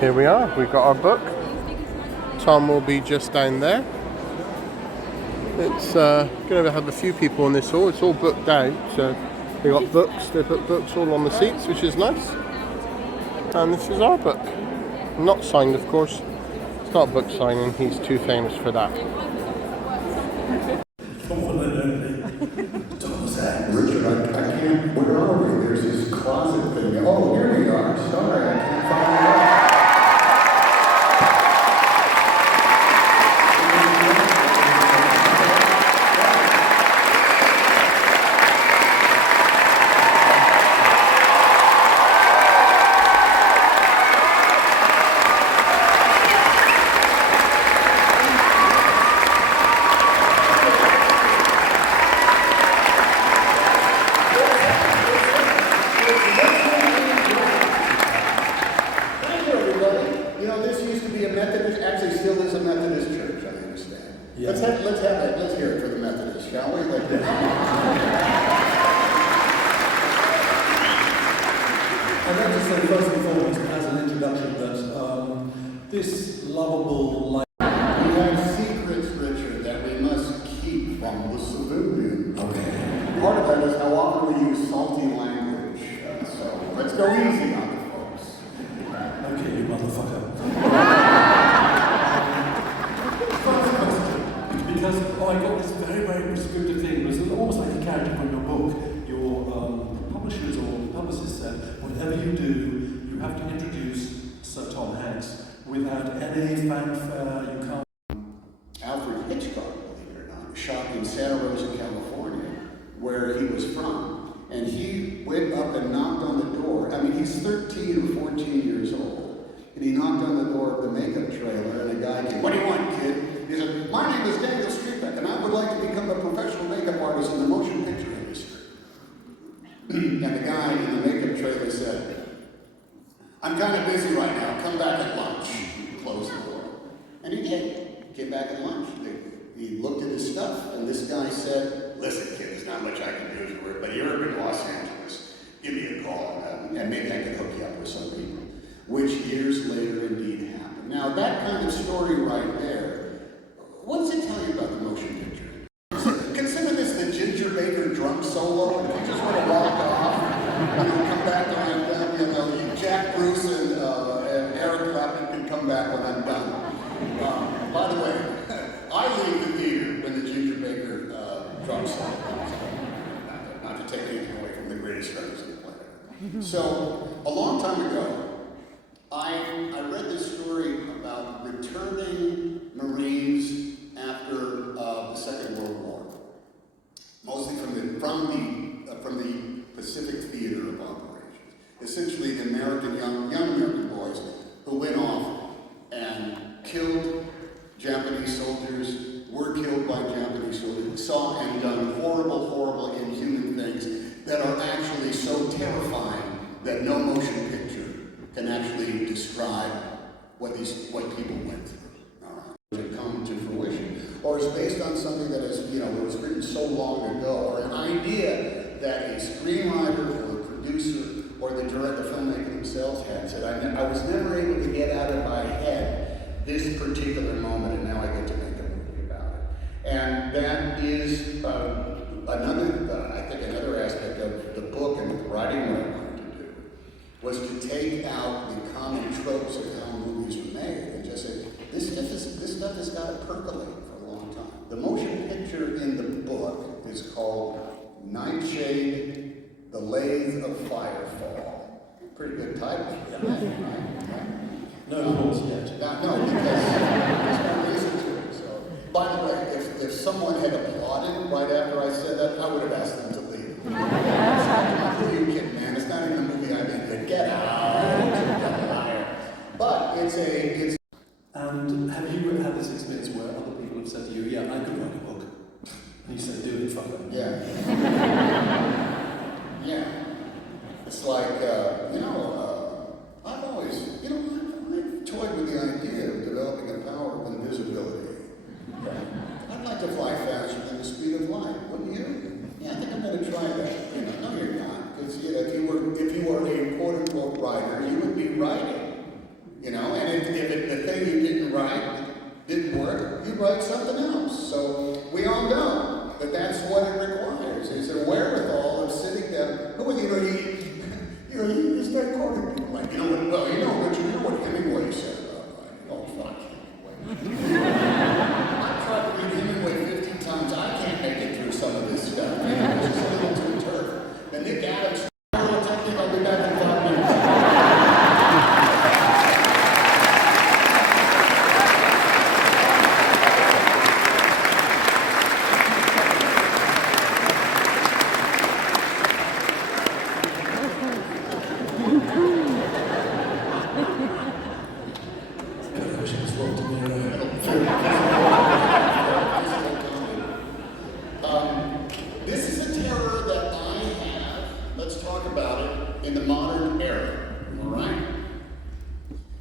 Here we are, we've got our book. Tom will be just down there. It's going to have a few people in this hall. It's all booked out, so they got books. They put books all on the seats, which is nice. And this is our book. Not signed, of course. It's not book signing. He's too famous for that. Richard, I can't. Where are we? There's this closet thing. Oh, here we are. Sorry, I can't find it. Let's hear it for the Methodists, shall we? I'd like to say first and foremost, as an introduction, that this lovable life. We have secrets, Richard, that we must keep from the civilians. Okay. Part of that is how often we use salty language. So let's go easy on the folks. Okay, you motherfucker. Because I got this very, very prescriptive thing. It was almost like a character from your book. Your publishers or publicists said, whatever you do, you have to introduce Sir Tom Hanks without any fanfare. You can't. Alfred Hitchcock, believe it or not, shot in Santa Rosa, California, where he was from. And he went up and knocked on the door. I mean, he's 13 or 14 years old. And he knocked on the door of the makeup trailer, and a guy came, "What do you want, kid?" He said, "My name is Daniel Streetbeck, and I would like to become a professional makeup artist in the motion picture industry." And the guy in the makeup trailer said, "I'm kind of busy right now. Come back at lunch." Closed the door. And he did. Came back at lunch. He looked at his stuff, and this guy said, "Listen, kid, there's not much I can do for it, but you're in Los Angeles. Give me a call, and maybe I can hook you up with some people." Which years later indeed happened. Now, that kind of story right there, what does it tell you about the motion picture? Consider this the Ginger Baker drum solo, and if you just want to walk off, come back when I'm done, Jack Bruce and Eric Clapton can come back when I'm done. By the way, I leave the theater when the Ginger Baker drum solo comes on. Not to take anything away from the greatest drummers in the planet. So, a long time ago, I read this story about returning Marines after the Second World War, mostly from the Pacific Theater of Operations. Essentially, the young American boys who went off and killed Japanese soldiers, were killed by Japanese soldiers, saw and done horrible, inhuman things that are actually so terrifying that no motion picture can actually describe what people went through. To come to fruition, or is based on something that is, it was written so long ago, or an idea that a screenwriter or a producer or the director, filmmaker themselves had said, I was never able to get out of my head this particular moment, and now I get to make a movie about it. And that is another aspect of the book and the writing what I wanted to do, was to take out the common tropes of how movies were made and just say, this stuff has got to percolate for a long time. The motion picture in the book is called Nightshade, The Lathe of Firefall. Pretty good title. No rules yet. No, because there's no reason to it. So, by the way, if someone had applauded right after I said that, I would have asked them to leave. Who are you kidding, man? It's not even a movie I made. Get out. But it's. And have you had this experience where other people have said to you, "Yeah, I could write a book," and you said, "Do it, fucker." Yeah. Yeah. It's like, I've always, I've toyed with the idea of developing a power of invisibility. I'd like to fly faster than the speed of light, wouldn't you? Yeah, I think I'm going to try that. No, you're not. Because if you were a quote-unquote writer, you would be writing,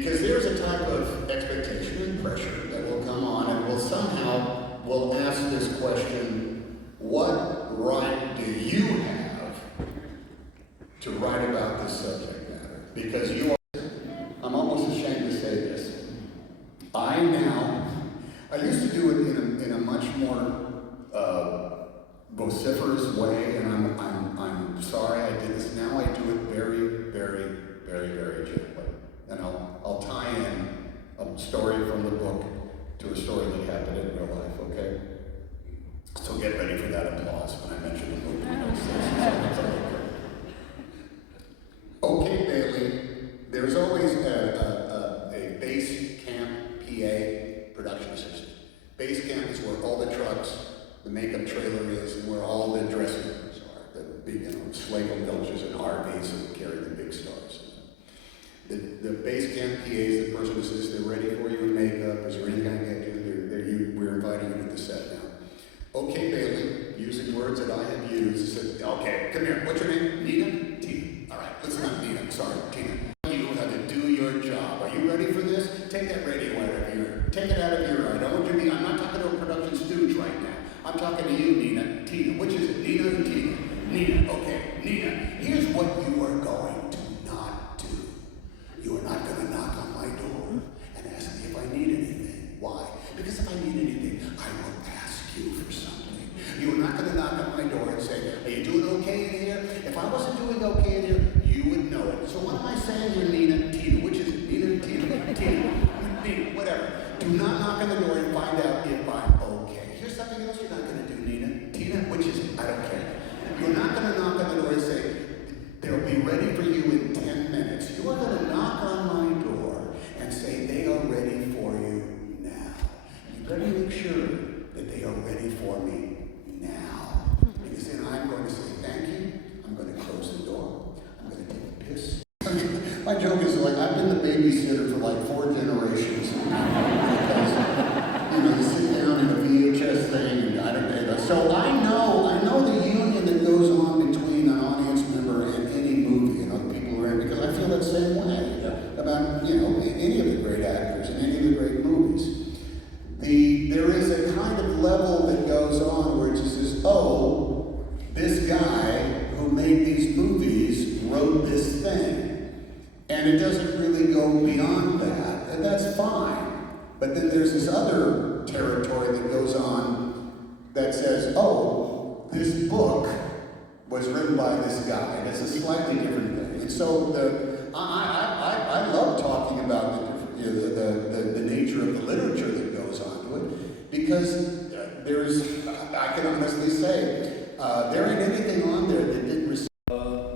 Because there's a type of expectation and pressure that will come on and will ask this question, what right do you have to write about this subject matter? Because you are, I'm almost ashamed to say this. I used to do it in a much more vociferous way, and I'm sorry I did this. Now I do it very, very, very, very gently. And I'll tie in a story from the book to a story that happened in real life, okay? So get ready for that applause when I mention the movie. Okay, Bailey, there's always a base camp PA production assistant. Base camp is where all the trucks, the makeup trailer is, and where all the dressing rooms are. The big, sleigh indulgers and RVs that carry the big stars. The base camp PA is the person who says they're ready for you in makeup. Is there anything I can do? We're inviting you to the set now. Okay, Bailey, using words that I have used, said, okay, come here. What's your name? Nina? Tina. All right, listen up, Nina. Sorry, Tina. You have to do your job. Are you ready for this? Take that radio out of your, take it out of your eye. I want you to be, I'm not talking to a production stooge right now. I'm talking to you, Nina. Tina. Which is it? Nina and Tina? Nina. Okay, Nina. Here's what you are going to not do. You are not going to knock on my door and ask me if I need anything. Why? Because if I need anything, I will ask you for something. You are not going to knock on my door and say, are you doing okay in here? If I wasn't doing okay in here, you would know it. So what am I saying here, Nina? Tina. Which is it? Nina, Tina, Tina, whatever. Do not knock on the door and find out if I'm okay. Here's something else you're not going to do, Nina. Tina, which is it? I don't care. You're not going to knock on the door and say, they'll be ready for you in 10 minutes. You are going to knock on my door and say they are ready for you now. You better make sure that they are ready for me now. Because then I'm going to say thank you. I'm going to close the door. I'm going to take a piss. My joke is like, I've been the babysitter for like 4 generations. Because, you sit down in a VHS thing and I don't know. So I know the union that goes on between an audience member and any movie and other people who are in, because I feel that same way about, any of the great actors and any of the great movies. There is a kind of level that goes on where it just says, oh, this guy who made these movies wrote this thing. And it doesn't really go beyond that, and that's fine. But then there's this other territory that goes on that says, oh, this book was written by this guy. And it's a slightly different thing. And so I love talking about the nature of the literature that goes on to it, because I can honestly say, there ain't anything on there that didn't receive.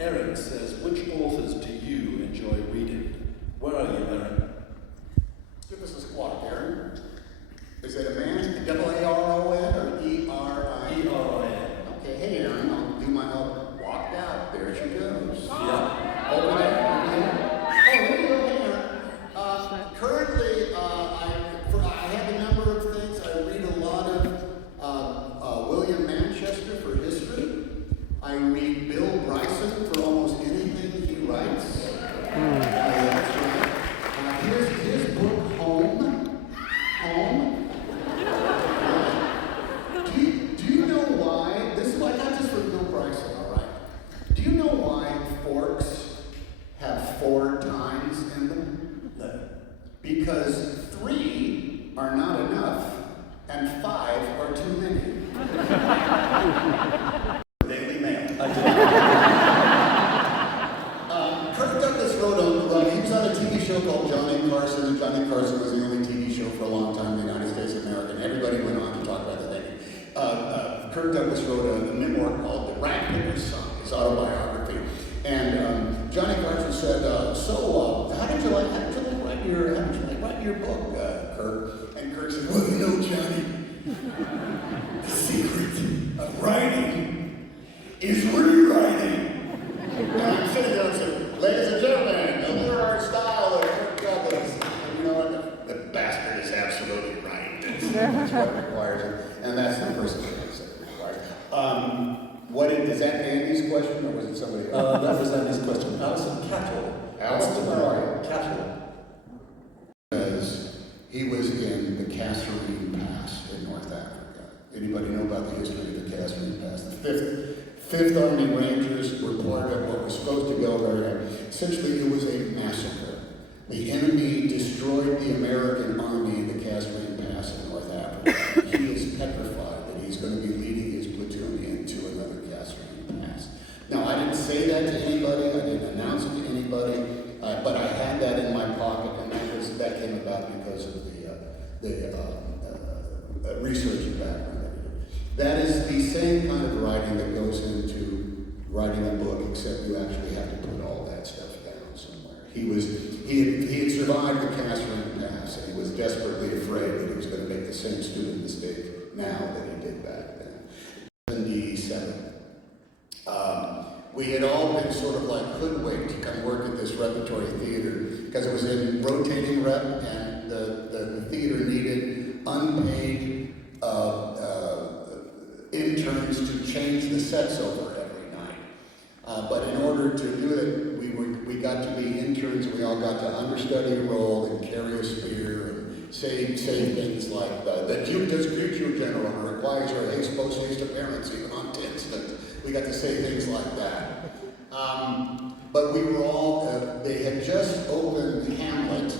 Eric says, which authors do you enjoy reading? Where are you, Eric? Give us a squawk, Aaron. Is it a man? W-A-R-O-N or E-R-I-N? E-R-I-N. Okay, hey Aaron, I'll do my walked out. There she goes. Yeah. Over there. Oh, there you go, Aaron. Currently, I have a number of things. I read a lot of William Manchester for history. I read Bill Bryson for almost anything he writes. His book, Home. Do you know why? This is like not just for Bill Bryson, all right? Do you know why forks have 4 tines in them? No. Because 3 are not enough, and 5 are too many. Daily Mail. Kirk Douglas wrote he was on a TV show called Johnny Carson, and Johnny Carson was the only TV show for a long time in the United States of America, and everybody went on to talk about the thing. Kirk Douglas wrote a memoir called The Ratpicker's Son, his autobiography, and Johnny Carson said, how did you like write your book, Kirk? And Kirk said, well, Johnny, the secret of writing is rewriting. And I'm sitting there and saying, ladies and gentlemen, the literary style of Kirk Douglas. And you know what? The bastard is absolutely right. That's what requires it. And that's the person that said it requires. Is that Andy's question, or was it somebody else? That was Andy's question. Alison Cattle. Alison, how are you? Cattle. He was in the Kasserine Pass in North Africa. Anybody know about the history of the Kasserine Pass? The Fifth Army Rangers were part of what was supposed to go there. Essentially, it was a massacre. The enemy destroyed the American army in the Kasserine Pass in North Africa. He is petrified that he's going to be leading his platoon into another Kasserine Pass. Now, I didn't say that to anybody. I didn't announce it to anybody. But I had that in my pocket, and that came about because of the research background. That is the same kind of writing that goes into writing a book, except you actually have to put all that stuff down somewhere. He had survived the Kasserine Pass, and he was desperately afraid that he was going to make the same stupid mistake now that he did back then. 77. We had all been sort of like hoodwinked to come work at this repertory theater because it was in rotating rep, and the theater needed unpaid interns to change the sets over every night. But in order to do it, we got to be interns. We all got to understudy a role and carry a spear and say things like the Duke does greet you, General, and requires your haste post haste appearance even on instant. We got to say things like that. But we were all, they had just opened Hamlet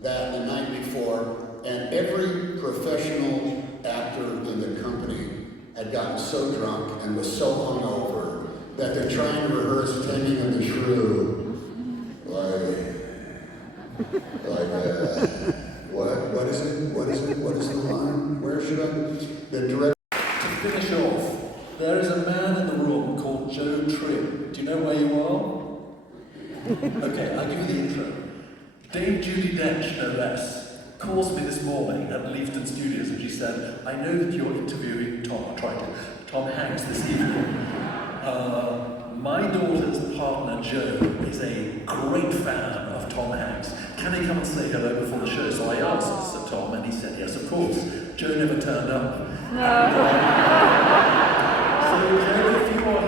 the night before, and every professional actor in the company had gotten so drunk and was so hungover that they're trying to rehearse Taming of the Shrew. What is it? What is the line? Where should I? The director. To finish off, there is a man in the room called Joe Trim. Do you know where you are? Okay, I'll give you the intro. Dame Judi Dench, no less, calls me this morning at Leafton Studios, and she said, I know that you're interviewing Tom Hanks this evening. My daughter's partner, Joe, is a great fan of Tom Hanks. Can he come and say hello before the show? So I asked Sir Tom, and he said, yes, of course. Joe never turned up. So, Joe, if you are